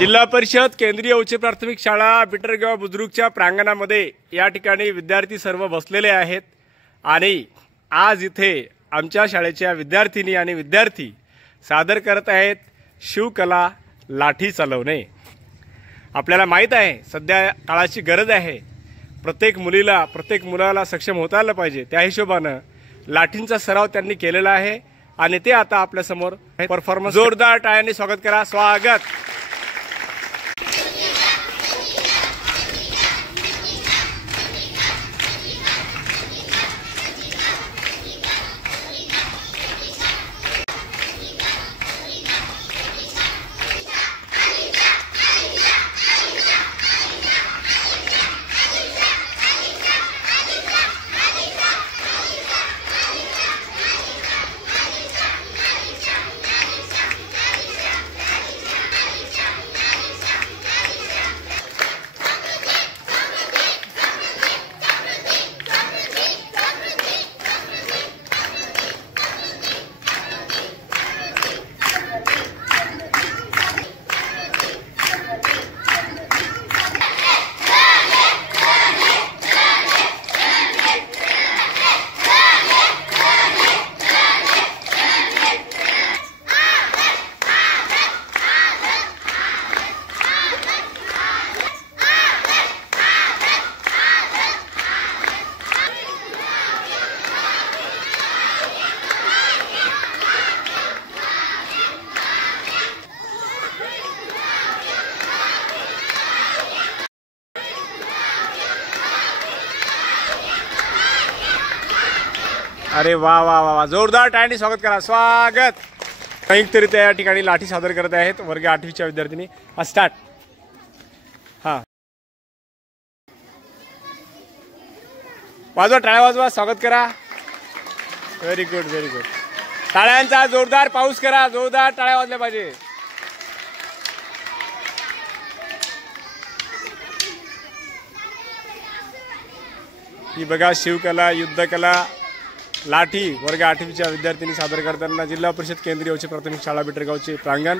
जिल्हा परिषद केंद्रीय उच्च प्राथमिक शाळा बिटरगाव बुद्रुकच्या प्रांगणामध्ये या ठिकाणी विद्यार्थी सर्व बसलेले आहेत आणि आज इथे आमच्या शाळेच्या विद्यार्थिनी आणि विद्यार्थी सादर करत आहेत शिवकला लाठी चालवणे। आपल्याला माहित आहे सध्या काळाची गरज आहे, प्रत्येक मुलाला सक्षम होता आलं पाहिजे, त्या हिशोबाने लाठींचा सराव त्यांनी केलेला आहे आणि ते आता आपल्या समोर परफॉर्मन्स। जोरदार टाळ्यांनी स्वागत करा। स्वागत। अरे वाह वाह वाह, जोरदार टाळ्यांनी स्वागत करा। स्वागत। संयुक्तरित्या या ठिकाणी लाठी सादर करत आहेत वर्ग 8वीच्या विद्यार्थिनी। स्टार्ट। हां, वाजवा, टाळ्या वाजवा, स्वागत करा। Very good, very good. टाळ्यांचा जोरदार पाऊस करा, जोरदार टाळ्या वाजल्या पाहिजे। ही बघा शिवकला, युद्धकला, लाठी वर्ग 8वीच्या विद्यार्थिनी सादर करताना जिल्हा परिषद केंद्रीय उच्च प्राथमिक शाळा बिटरगावचे प्रांगण।